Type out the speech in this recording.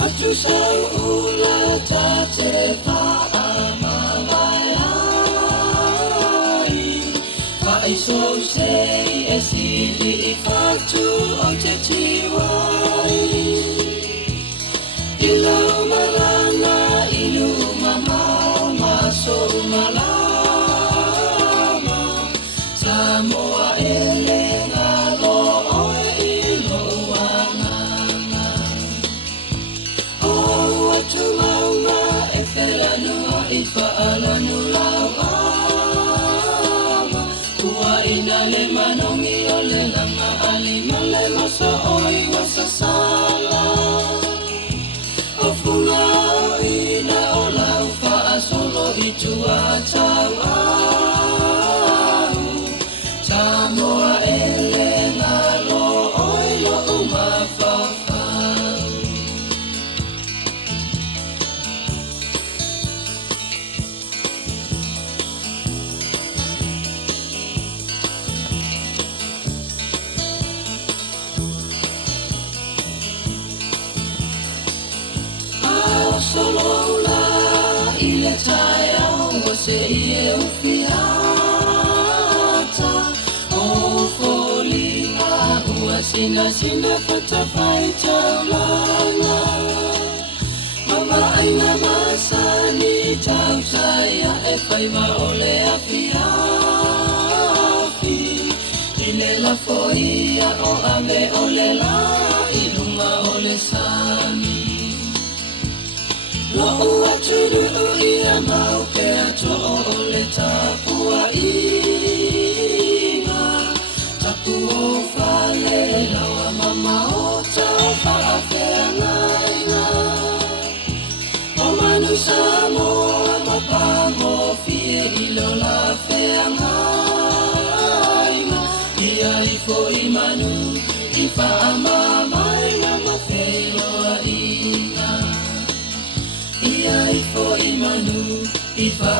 Atu sau ula ta te whaamawai Whai so sei e sili I whatu o te tiwai I lau marana inu mamau maso malama Samoa ele ngalo oe ilo wanganga O atu maunga e whelanua I whaalanu lau ama Ua ina le manongi o le langa alima le masa oi wasasala O funga o ina o lau whaasolo I tua tau au Samoa ele ngalo oi lo umawhawhau Solo la ile tai au se ie ufiata O folinga ua sina pata pai taulanga Mama aina masani tau taya e pai wa ole afiafi Ile la foia o ave ole la ilunga ole sani Lo atunu ia mau ke ato o le tapua inga Tapu o whale lawa mama o tau whaafea ngainga O manu Samoa mapango fie ilo la whea ngainga Ia ifo I manu I whaamamainga ma wheloa inga Ia ifo I manu I wha